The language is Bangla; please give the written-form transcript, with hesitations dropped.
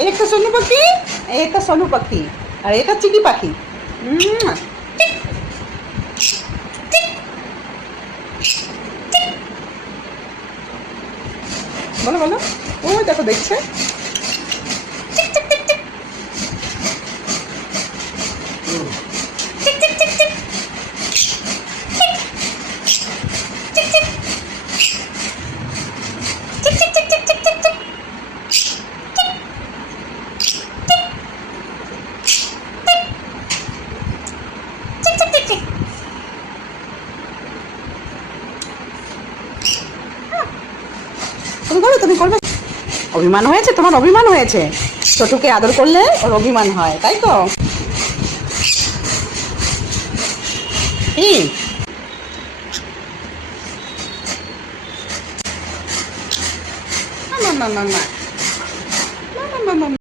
এই একটা সোনু পাখি, এই একটা সোনু পাখি, আর এটা চিটি পাখি। বলো বলো, ওই দেখো দেখছে। তুমি করবে, তুমি করবে। অভিমান হয়েছে তোমার, অভিমান হয়েছে। ছোটুকে আদর করলে ওর অভিমান হয়, তাই তো? কি মা মা মা মা মা মা মা মা